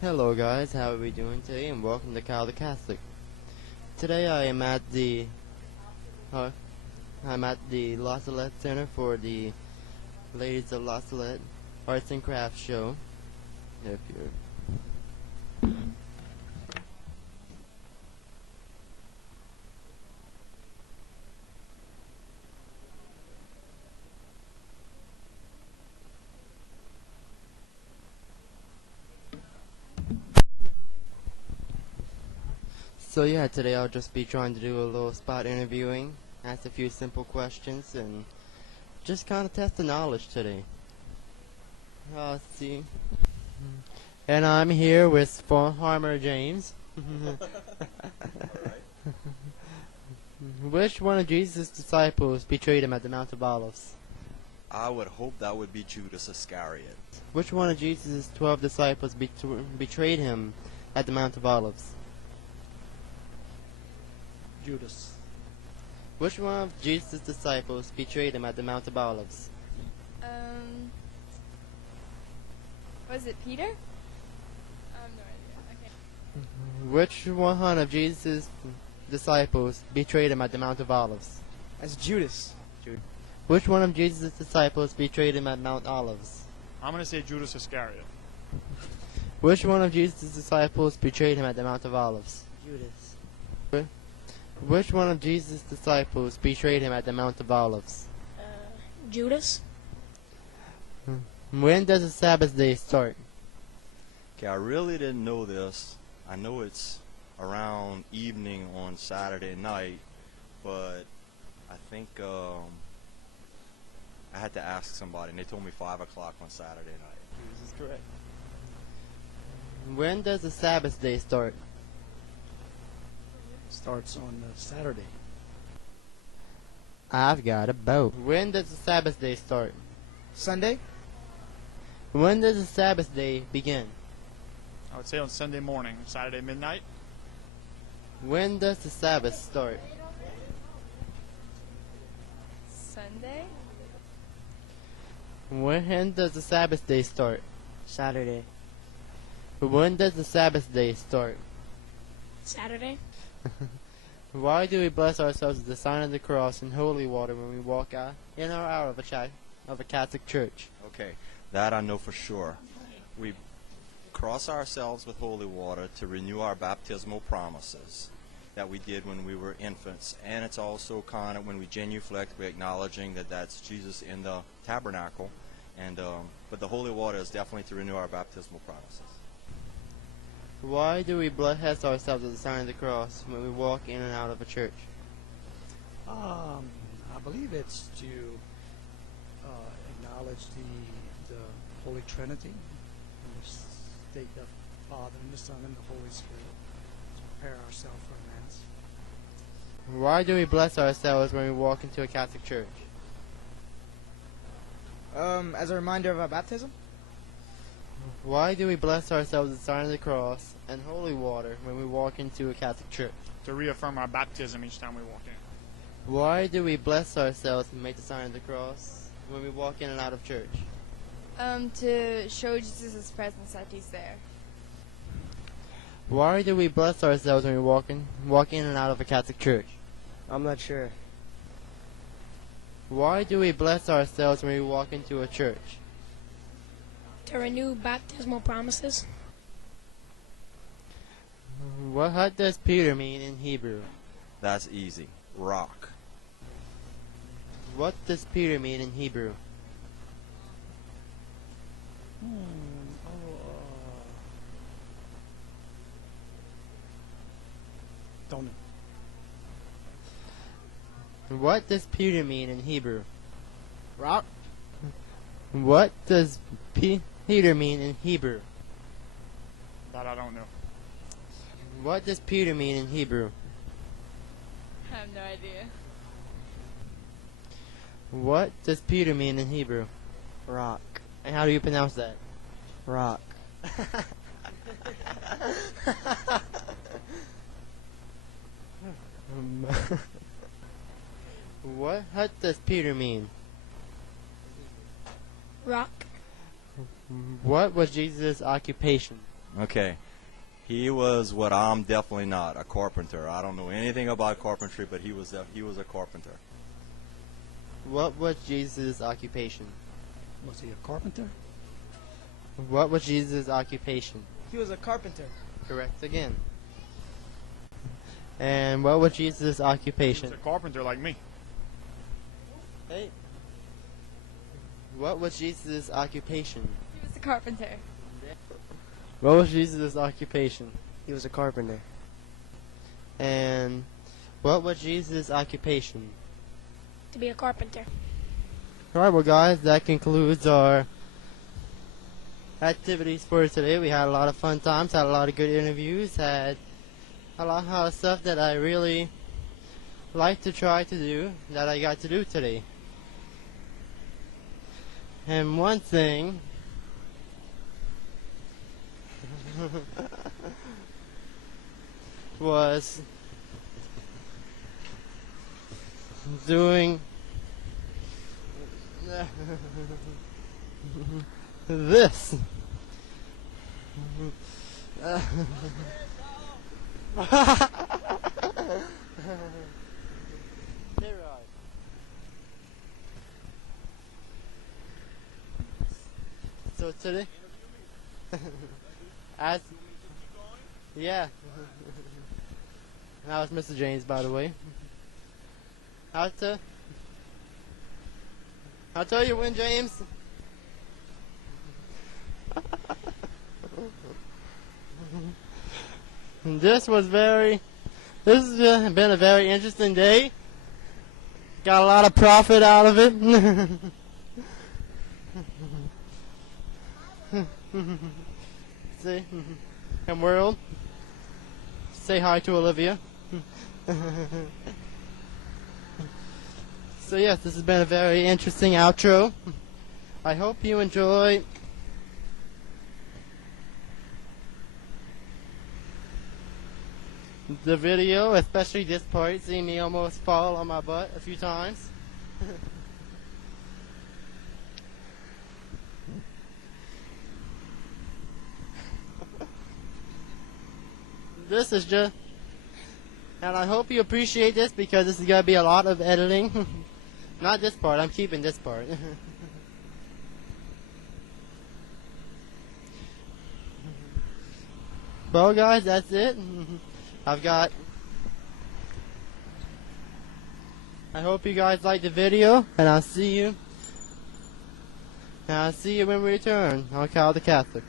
Hello guys, how are we doing today, and welcome to KyletheCatholic. Today I am at the Lasalette Center for the Ladies of Lasalette Arts and Crafts Show. If you're So yeah, today I'll just be trying to do a little spot interviewing, ask a few simple questions, and just kind of test the knowledge today. Let's see. And I'm here with Farmer James. Which one of Jesus' disciples betrayed him at the Mount of Olives? I would hope that would be Judas Iscariot. Which one of Jesus' 12 disciples betrayed him at the Mount of Olives? Judas. Which one of Jesus' disciples betrayed him at the Mount of Olives? Was it Peter? I have no idea. Okay. Which one of Jesus' disciples betrayed him at the Mount of Olives? That's Judas. Which one of Jesus' disciples betrayed him at Mount Olives? I'm going to say Judas Iscariot. Which one of Jesus' disciples betrayed him at the Mount of Olives? Judas. Which one of Jesus' disciples betrayed him at the Mount of Olives? Judas. When does the Sabbath day start? Okay, I really didn't know this. I know it's around evening on Saturday night, but I think I had to ask somebody, and they told me 5 o'clock on Saturday night. This is correct. When does the Sabbath day start? Starts on Saturday. I've got a boat. When does the Sabbath day start? Sunday. When does the Sabbath day begin? I would say on Sunday morning, Saturday midnight. When does the Sabbath start? Sunday? When does the Sabbath day start? Saturday. When does the Sabbath day start? Saturday. Why do we bless ourselves with the sign of the cross and holy water when we walk out in or out of a Catholic church? Okay, that I know for sure. We cross ourselves with holy water to renew our baptismal promises that we did when we were infants, and it's also kind of when we genuflect, we're acknowledging that that's Jesus in the tabernacle, and but the holy water is definitely to renew our baptismal promises. Why do we bless ourselves with the sign of the cross when we walk in and out of a church? I believe it's to acknowledge the Holy Trinity, and state the Father and the Son and the Holy Spirit, to prepare ourselves for Mass. Why do we bless ourselves when we walk into a Catholic church? As a reminder of our baptism? Why do we bless ourselves with the sign of the cross and holy water when we walk into a Catholic church? To reaffirm our baptism each time we walk in. Why do we bless ourselves and make the sign of the cross when we walk in and out of church? To show Jesus' presence that he's there. Why do we bless ourselves when we walk in and out of a Catholic church? I'm not sure. Why do we bless ourselves when we walk into a church? To renew baptismal promises. What does Peter mean in Hebrew? That's easy. Rock. What does Peter mean in Hebrew? Don't know. What does Peter mean in Hebrew? Rock? What does Peter mean in Hebrew? That I don't know. What does Peter mean in Hebrew? I have no idea. What does Peter mean in Hebrew? Rock. And how do you pronounce that? Rock. What does Peter mean? Rock. What was Jesus' occupation? Okay. He was what I'm definitely not, a carpenter. I don't know anything about carpentry, but he was a carpenter. What was Jesus' occupation? Was he a carpenter? What was Jesus' occupation? He was a carpenter. Correct again. And what was Jesus' He's occupation? a carpenter like me. Hey. What was Jesus' occupation? He was a carpenter. What was Jesus' occupation? He was a carpenter. And what was Jesus' occupation? To be a carpenter. Alright, well guys, that concludes our activities for today. We had a lot of fun times, had a lot of good interviews, had a lot of stuff that I really like to try to do that I got to do today. And one thing was doing this. So today, as yeah, that was Mr. James, by the way. I'll tell you when, James. This has been a very interesting day. Got a lot of profit out of it. See, and world, say hi to Olivia. So yes, this has been a very interesting outro. I hope you enjoy the video, especially this part, seeing me almost fall on my butt a few times. This is just, and I hope you appreciate this because this is going to be a lot of editing. Not this part, I'm keeping this part. Well guys, that's it. I hope you guys liked the video, and I'll see you when we return on Kyle the Catholic.